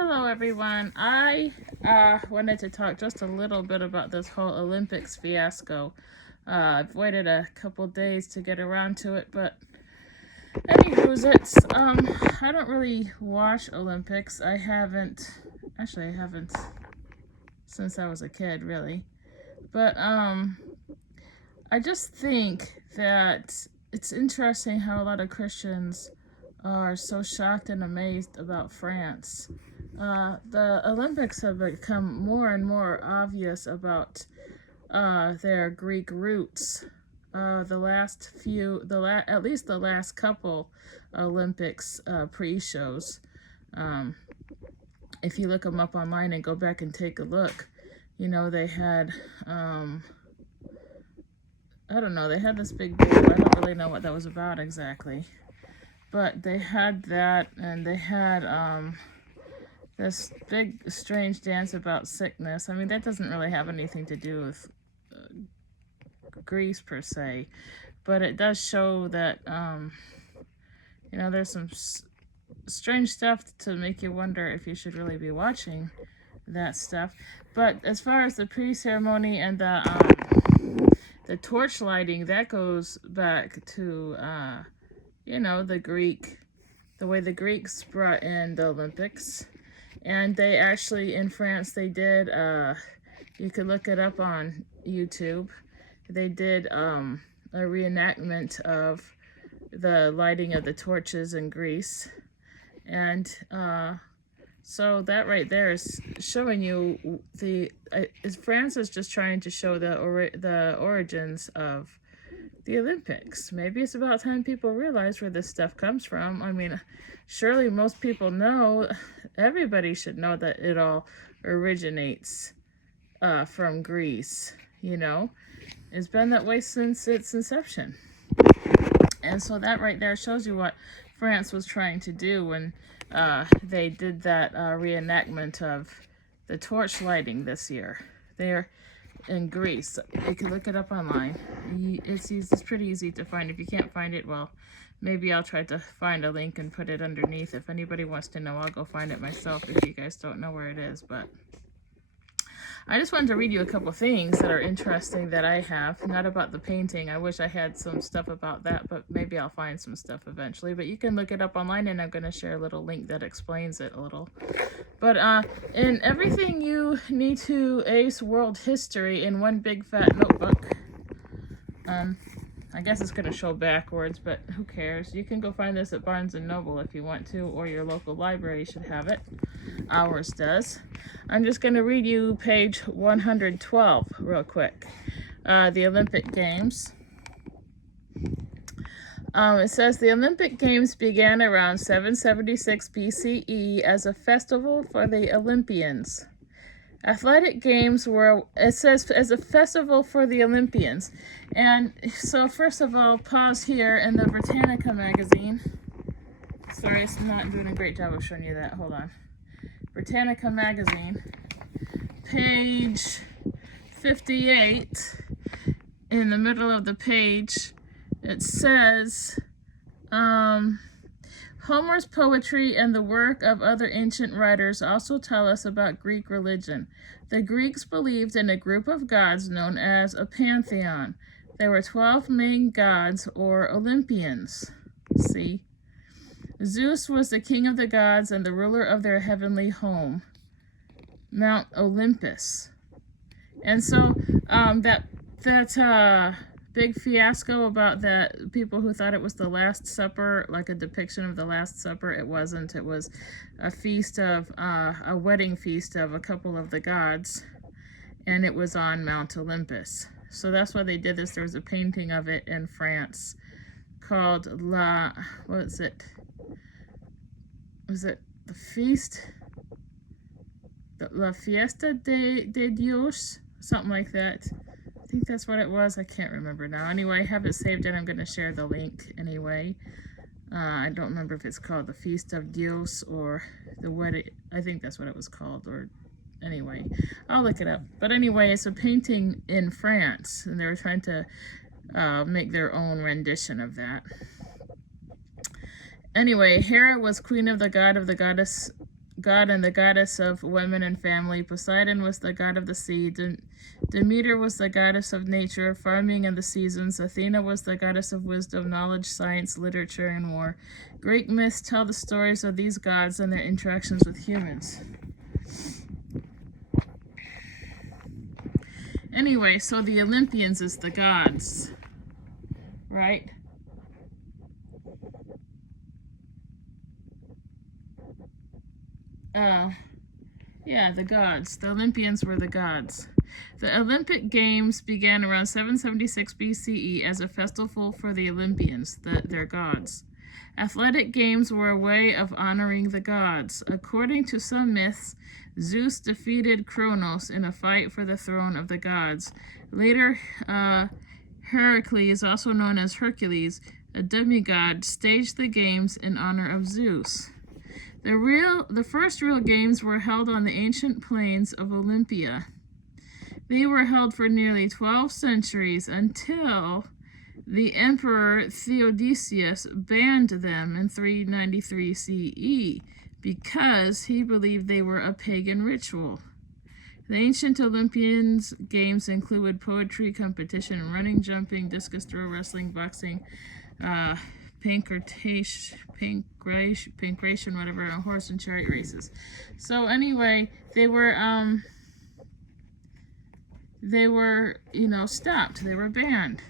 Hello everyone. I wanted to talk just a little bit about this whole Olympics fiasco. I've waited a couple days to get around to it, but anywho's I don't really watch Olympics. I haven't since I was a kid really. But I just think that it's interesting how a lot of Christians are so shocked and amazed about France. The Olympics have become more and more obvious about their Greek roots. At least the last couple Olympics pre-shows. If you look them up online and go back and take a look, they had I don't know, they had this big deal. I don't really know what that was about exactly. But they had that, and they had this big strange dance about sickness. I mean, that doesn't really have anything to do with Greece per se, but it does show that there's some strange stuff to make you wonder if you should really be watching that stuff. But as far as the pre-ceremony and the torch lighting, that goes back to the way the Greeks brought in the Olympics. And they actually, in France, they did, you could look it up on YouTube, they did a reenactment of the lighting of the torches in Greece. And so that right there is showing you France is just trying to show the origins of the Olympics. Maybe it's about time people realize where this stuff comes from. I mean, surely most people know, everybody should know that it all originates from Greece, It's been that way since its inception. And so that right there shows you what France was trying to do when they did that reenactment of the torch lighting this year. They're in Greece. You can look it up online. It's pretty easy to find. If you can't find it, well, maybe I'll try to find a link and put it underneath. If anybody wants to know, I'll go find it myself if you guys don't know where it is. But I just wanted to read you a couple things that are interesting that I have. Not about the painting. I wish I had some stuff about that, but maybe I'll find some stuff eventually. But you can look it up online, and I'm going to share a little link that explains it a little. But in everything you need to ace world history in one big fat notebook. I guess it's going to show backwards, but who cares? You can go find this at Barnes & Noble if you want to, or your local library should have it. Ours does. I'm just going to read you page 112 real quick. The Olympic Games. It says the Olympic Games began around 776 BCE as a festival for the Olympians. Athletic games were, it says, as a festival for the Olympians. And so first of all, pause here in the Britannica magazine. Sorry, it's not doing a great job of showing you that. Hold on. Britannica magazine, page 58, in the middle of the page, it says, Homer's poetry and the work of other ancient writers also tell us about Greek religion. The Greeks believed in a group of gods known as a pantheon. There were 12 main gods, or Olympians. See? Zeus was the king of the gods and the ruler of their heavenly home, Mount Olympus. And so that big fiasco about that people who thought it was the Last Supper, like a depiction of the Last Supper, it wasn't. It was a feast of a wedding feast of a couple of the gods, and it was on Mount Olympus. So that's why they did this. There was a painting of it in France called was it the feast, La Fiesta de Dios, something like that. I think that's what it was. I can't remember now. Anyway, I have it saved and I'm going to share the link anyway. I don't remember if it's called the Feast of Dios or the wedding. I think that's what it was called. Or anyway, I'll look it up. But anyway, it's a painting in France, and they were trying to make their own rendition of that. Anyway, Hera was queen of the god and the goddess of women and family. Poseidon was the god of the sea. Demeter was the goddess of nature, farming, and the seasons. Athena was the goddess of wisdom, knowledge, science, literature, and war. Greek myths tell the stories of these gods and their interactions with humans. Anyway, so the Olympians is the gods, right? Yeah, the gods. The Olympians were the gods. The Olympic Games began around 776 BCE as a festival for the Olympians, their gods. Athletic games were a way of honoring the gods. According to some myths, Zeus defeated Kronos in a fight for the throne of the gods. Later, Heracles, also known as Hercules, a demigod, staged the games in honor of Zeus. The first real games were held on the ancient plains of Olympia. They were held for nearly 12 centuries until the Emperor Theodosius banned them in 393 CE because he believed they were a pagan ritual. The ancient Olympian games included poetry, competition, running, jumping, discus throw, wrestling, boxing, pancration, whatever, and horse and chariot races. So anyway, they were stopped. They were banned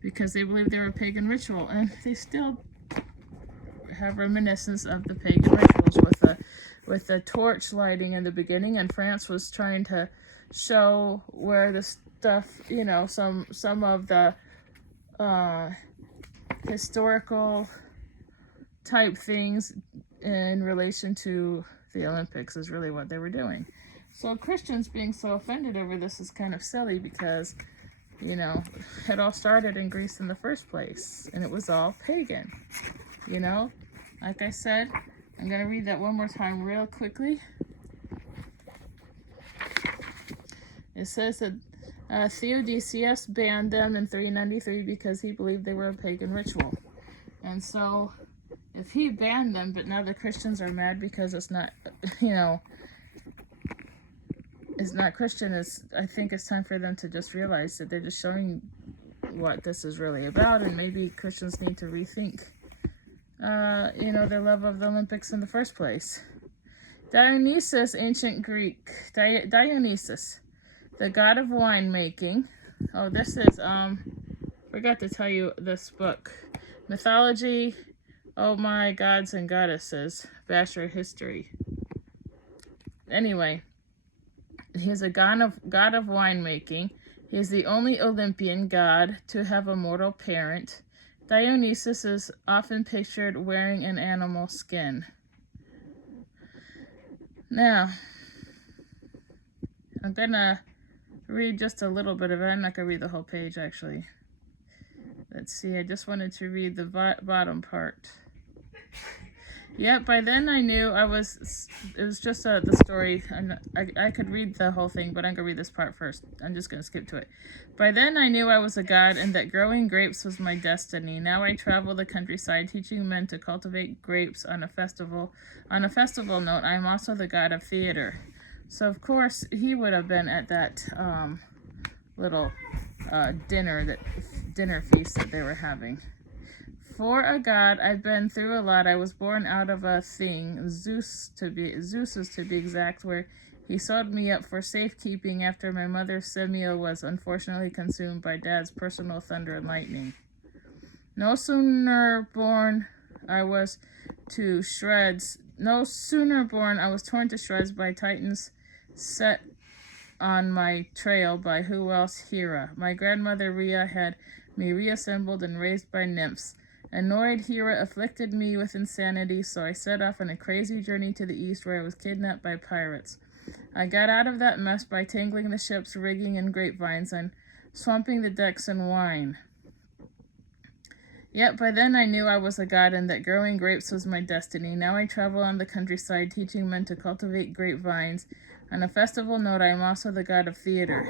because they believed they were a pagan ritual, and they still have reminiscence of the pagan rituals with the torch lighting in the beginning. And France was trying to show where the stuff, some of the historical type things in relation to the Olympics is really what they were doing. So Christians being so offended over this is kind of silly because, it all started in Greece in the first place, and it was all pagan. Like I said, I'm going to read that one more time real quickly. It says that Theodosius banned them in 393 because he believed they were a pagan ritual. And so, if he banned them, but now the Christians are mad because it's not, it's not Christian, I think it's time for them to just realize that they're just showing what this is really about, and maybe Christians need to rethink, their love of the Olympics in the first place. Dionysus, ancient Greek. Dionysus, the god of winemaking. Oh, this is, forgot to tell you this book. Mythology, Oh My Gods and Goddesses, Bachelor History. Anyway, he's a god of winemaking. He is the only Olympian god to have a mortal parent. Dionysus is often pictured wearing an animal skin. Now, I'm gonna read just a little bit of it. I'm not gonna read the whole page, actually. Let's see, I just wanted to read the bottom part. Yeah, by then I knew it was just the story, and I could read the whole thing, but I'm going to read this part first. I'm just going to skip to it. By then I knew I was a god and that growing grapes was my destiny. Now I travel the countryside teaching men to cultivate grapes on a festival. On a festival note, I am also the god of theater. So of course he would have been at that little dinner feast that they were having. For a god, I've been through a lot. I was born out of a thing, Zeus to be exact, where he sewed me up for safekeeping after my mother Semio was unfortunately consumed by Dad's personal thunder and lightning. No sooner born I was torn to shreds by Titans set on my trail by who else? Hera. My grandmother Rhea had me reassembled and raised by nymphs. Annoyed Hera afflicted me with insanity, so I set off on a crazy journey to the east where I was kidnapped by pirates. I got out of that mess by tangling the ship's rigging in grapevines and swamping the decks in wine. Yet by then I knew I was a god and that growing grapes was my destiny. Now I travel on the countryside teaching men to cultivate grapevines. On a festival note, I am also the god of theater.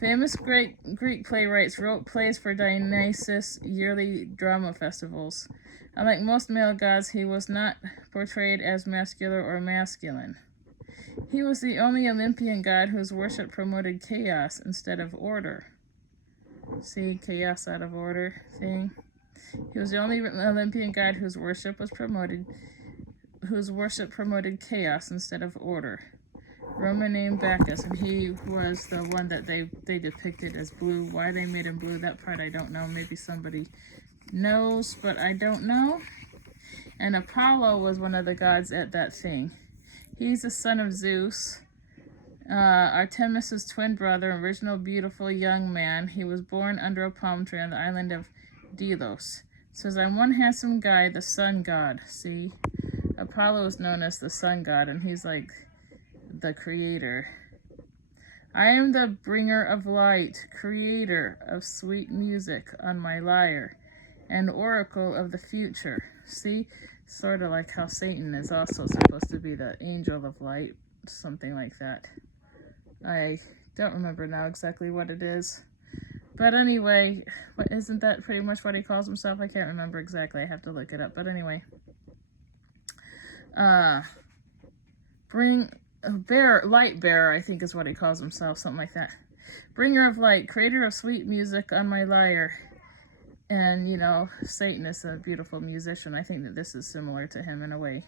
Famous Greek playwrights wrote plays for Dionysus' yearly drama festivals. Unlike most male gods, he was not portrayed as muscular or masculine. He was the only Olympian god whose worship promoted chaos instead of order. See, chaos out of order thing. He was the only Olympian god whose worship promoted chaos instead of order. Roman named Bacchus, and he was the one that they depicted as blue. Why they made him blue, that part I don't know. Maybe somebody knows, but I don't know. And Apollo was one of the gods at that thing. He's the son of Zeus, Artemis's twin brother, original beautiful young man. He was born under a palm tree on the island of Delos. It says, I'm one handsome guy, the sun god. See? Apollo is known as the sun god, and he's like the creator. I am the bringer of light, creator of sweet music on my lyre, and oracle of the future. See? Sort of like how Satan is also supposed to be the angel of light, something like that. I don't remember now exactly what it is. But anyway, isn't that pretty much what he calls himself? I can't remember exactly. I have to look it up. But anyway. Light bearer, I think is what he calls himself, something like that. Bringer of light, creator of sweet music on my lyre. And, you know, Satan is a beautiful musician. I think that this is similar to him in a way.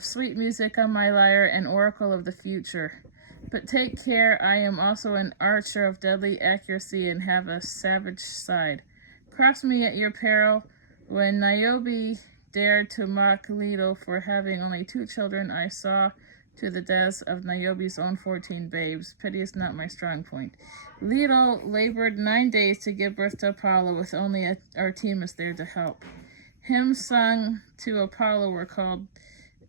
Sweet music on my lyre, and oracle of the future. But take care, I am also an archer of deadly accuracy and have a savage side. Cross me at your peril. When Niobe dared to mock Leto for having only 2 children, I saw to the deaths of Niobe's own 14 babes. Pity is not my strong point. Leto labored 9 days to give birth to Apollo, with only Artemis there to help. Hymns sung to Apollo were called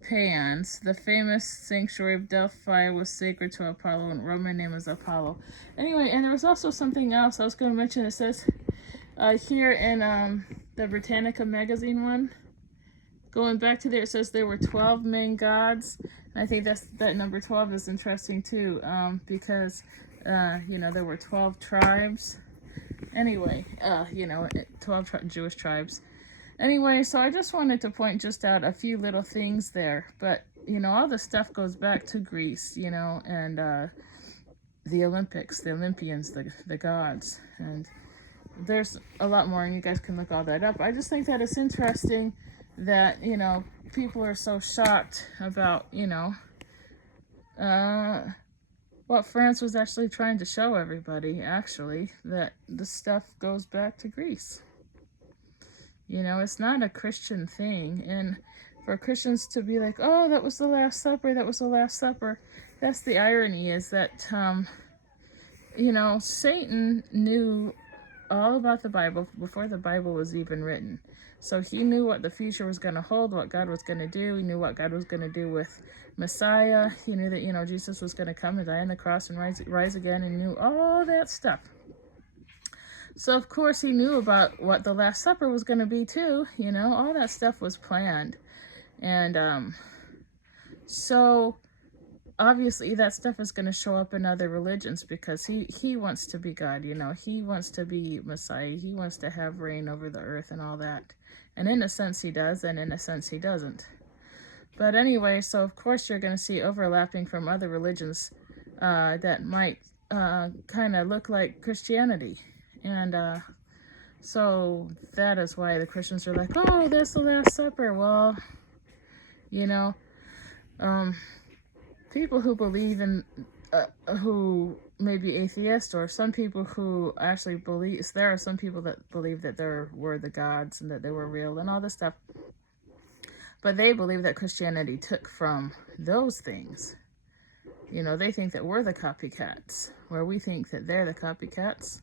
paeans. The famous sanctuary of Delphi was sacred to Apollo, and Roman name was Apollo. Anyway, and there was also something else I was going to mention. It says here in the Britannica magazine one, going back to there, it says there were 12 main gods. And I think that number 12 is interesting too, because you know, there were 12 tribes. Anyway, you know, 12 Jewish tribes. Anyway, so I just wanted to point just out a few little things there. But, you know, all this stuff goes back to Greece, you know, and the Olympics, the Olympians, the gods. And there's a lot more, and you guys can look all that up. I just think that it's interesting that, you know, people are so shocked about, you know, what France was actually trying to show everybody, actually, that the stuff goes back to Greece. You know, it's not a Christian thing. And for Christians to be like, oh, that was the Last Supper, that was the Last Supper. That's the irony, is that, you know, Satan knew all about the Bible before the Bible was even written. So he knew what the future was going to hold, what God was going to do. He knew what God was going to do with Messiah. He knew that, you know, Jesus was going to come and die on the cross and rise again, and knew all that stuff. So, of course, he knew about what the Last Supper was going to be, too. You know, all that stuff was planned. And so, obviously, that stuff is going to show up in other religions, because he wants to be God, you know. He wants to be Messiah. He wants to have reign over the earth and all that. And in a sense, he does, and in a sense, he doesn't. But anyway, so, of course, you're going to see overlapping from other religions that might kind of look like Christianity. And so that is why the Christians are like, oh, that's the Last Supper. Well, you know, people who believe in, who may be atheist, or some people who actually believe, there are some people that believe that there were the gods and that they were real and all this stuff. But they believe that Christianity took from those things. You know, they think that we're the copycats, where we think that they're the copycats.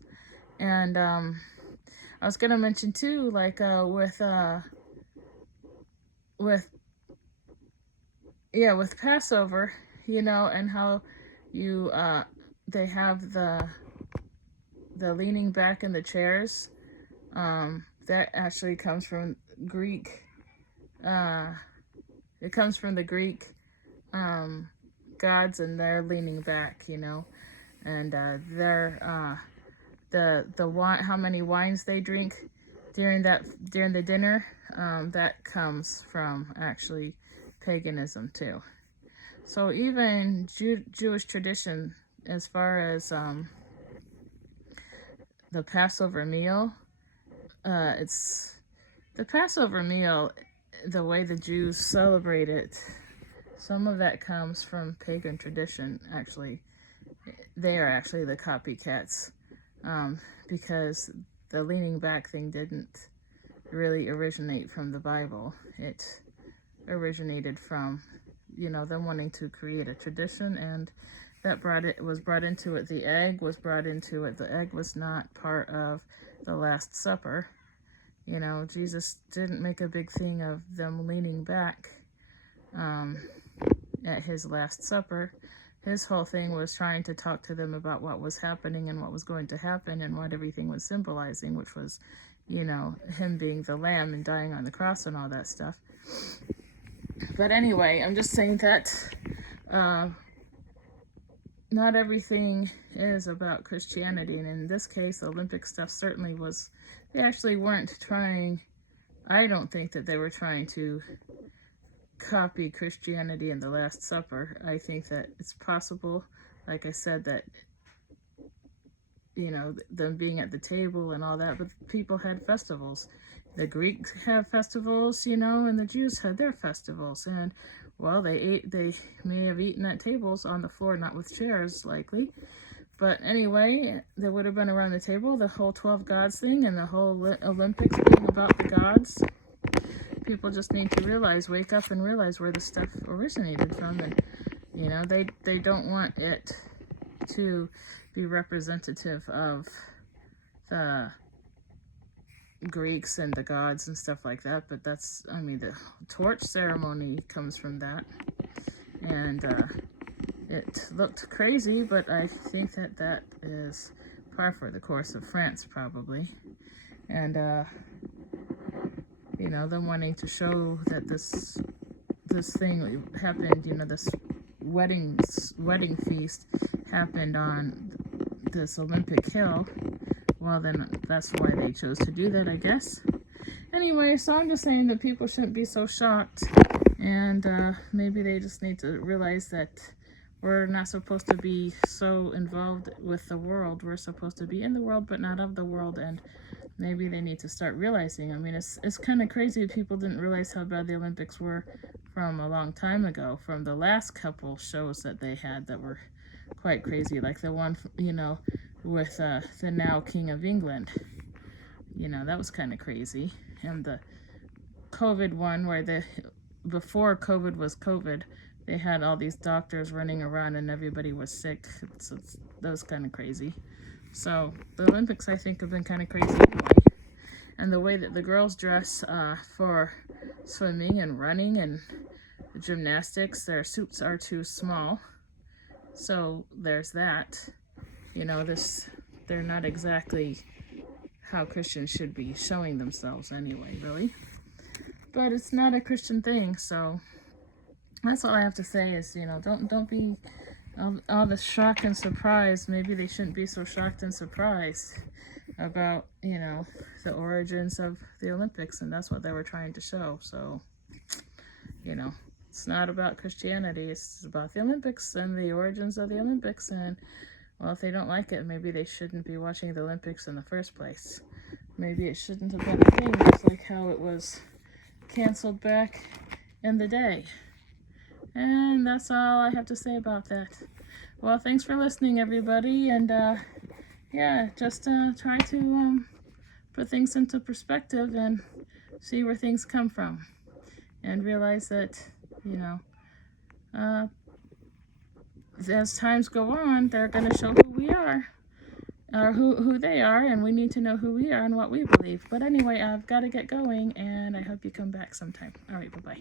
And I was going to mention too, like with Passover, you know, and how you they have the leaning back in the chairs. That actually comes from Greek. It comes from the Greek gods, and they're leaning back, you know. and the wine, how many wines they drink during the dinner, that comes from actually paganism too. So even Jewish tradition, as far as the Passover meal, it's the Passover meal, the way the Jews celebrate it, some of that comes from pagan tradition. Actually, they are actually the copycats, because the leaning back thing didn't really originate from the Bible. It originated from, them wanting to create a tradition, and that was brought into it. The egg was brought into it. The egg was not part of the Last Supper. Jesus didn't make a big thing of them leaning back at his Last Supper. His whole thing was trying to talk to them about what was happening and what was going to happen and what everything was symbolizing, which was, him being the lamb and dying on the cross and all that stuff. But anyway, I'm just saying that not everything is about Christianity. And in this case, the Olympic stuff certainly was, they actually weren't trying, I don't think that they were trying to copy Christianity in the Last Supper. I think that it's possible, like I said, that them being at the table and all that, but people had festivals. The Greeks have festivals, and the Jews had their festivals, and well, they may have eaten at tables on the floor, not with chairs likely, but anyway, they would have been around the table. The whole 12 gods thing and the whole Olympics being about the gods, people just need to wake up and realize where the stuff originated from. And they don't want it to be representative of the Greeks and the gods and stuff like that, but the torch ceremony comes from that, and it looked crazy, but I think that is par for the course of France probably. And them wanting to show that this thing happened, this wedding feast happened on this Olympic hill. Well, then that's why they chose to do that, I guess. Anyway, so I'm just saying that people shouldn't be so shocked, and maybe they just need to realize that we're not supposed to be so involved with the world. We're supposed to be in the world, but not of the world, and maybe they need to start realizing. It's kind of crazy people didn't realize how bad the Olympics were from a long time ago, from the last couple shows that they had that were quite crazy, like the one, with the now King of England. That was kind of crazy. And the COVID one, where before COVID was COVID, they had all these doctors running around and everybody was sick. That was kind of crazy. So the Olympics, I think, have been kind of crazy anyway. And the way that the girls dress for swimming and running and gymnastics, their suits are too small. So there's that. They're not exactly how Christians should be showing themselves anyway, really. But it's not a Christian thing, so that's all I have to say is, don't be all the shock and surprise. Maybe they shouldn't be so shocked and surprised about, the origins of the Olympics, and that's what they were trying to show. So, it's not about Christianity, it's about the Olympics and the origins of the Olympics. And well, if they don't like it, maybe they shouldn't be watching the Olympics in the first place. Maybe it shouldn't have been a thing, just like how it was canceled back in the day. And that's all I have to say about that. Well, thanks for listening, everybody. And just try to put things into perspective and see where things come from. And realize that, as times go on, they're going to show who we are, or who they are, and we need to know who we are and what we believe. But anyway, I've got to get going, and I hope you come back sometime. All right, bye-bye.